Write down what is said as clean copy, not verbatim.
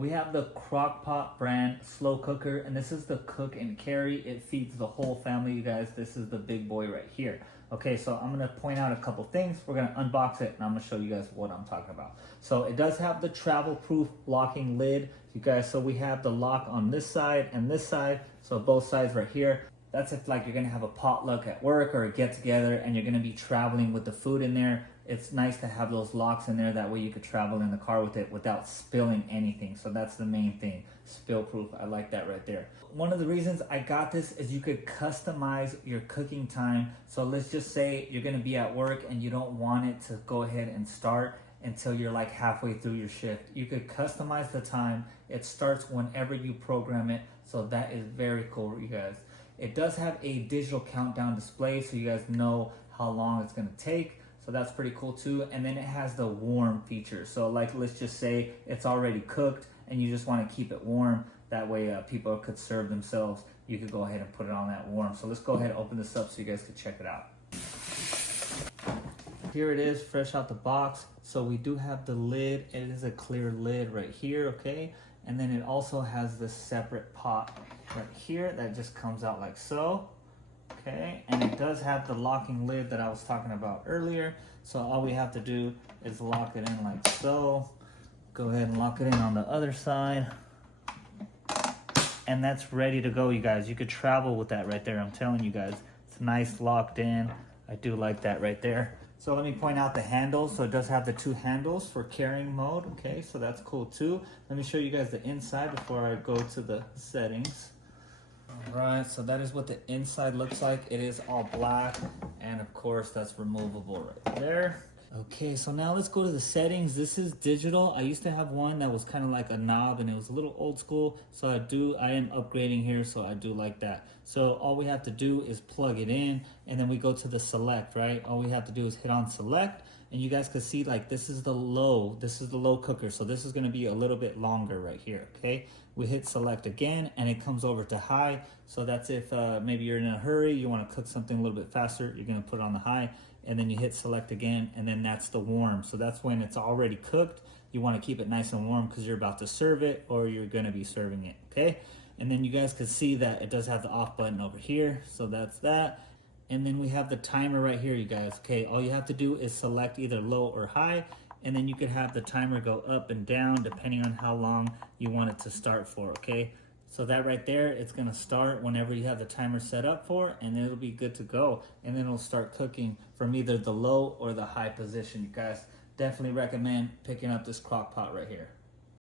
We have the Crockpot brand slow cooker, and this is the cook and carry. It feeds the whole family, you guys. This is the big boy right here. Okay, so I'm gonna point out a couple things. We're gonna unbox it, and I'm gonna show you guys what I'm talking about. So it does have the travel-proof locking lid, you guys. So we have the lock on this side and this side, so both sides right here. That's if like you're gonna have a potluck at work or a get together and you're gonna be traveling with the food in there. It's nice to have those locks in there. That way you could travel in the car with it without spilling anything. So that's the main thing, spill proof. I like that right there. One of the reasons I got this is you could customize your cooking time. So let's just say you're gonna be at work and you don't want it to go ahead and start until you're like halfway through your shift. You could customize the time. It starts whenever you program it. So that is very cool, you guys. It does have a digital countdown display so you guys know how long it's gonna take. So that's pretty cool too. And then it has the warm feature. So like, let's just say it's already cooked and you just wanna keep it warm. That way people could serve themselves. You could go ahead and put it on that warm. So let's go ahead and open this up so you guys can check it out. Here it is, fresh out the box. So we do have the lid. It is a clear lid right here, okay? And then it also has this separate pot right here that just comes out like so. Okay, and it does have the locking lid that I was talking about earlier. So all we have to do is lock it in like so. Go ahead and lock it in on the other side. And that's ready to go, you guys. You could travel with that right there. I'm telling you guys, it's nice locked in. I do like that right there. So let me point out the handles. So it does have the two handles for carrying mode. Okay, so that's cool too. Let me show you guys the inside before I go to the settings. All right, so that is what the inside looks like. It is all black, and of course that's removable right there. Okay, so now let's go to the settings. This is digital. I used to have one that was kind of like a knob and it was a little old school. So I am upgrading here, so I do like that. So all we have to do is plug it in and then we go to the select, right? All we have to do is hit on select and you guys can see like this is the low cooker. So this is gonna be a little bit longer right here, okay? We hit select again and it comes over to high. So that's if maybe you're in a hurry, you wanna cook something a little bit faster, you're gonna put it on the high. And then you hit select again, and then that's the warm. So that's when it's already cooked. You want to keep it nice and warm because you're about to serve it or you're going to be serving it, okay? And then you guys can see that it does have the off button over here. So that's that. And then we have the timer right here, you guys, okay? All you have to do is select either low or high, and then you could have the timer go up and down depending on how long you want it to start for, okay? So that right there, it's gonna start whenever you have the timer set up for, and it'll be good to go. And then it'll start cooking from either the low or the high position. You guys definitely recommend picking up this crock pot right here.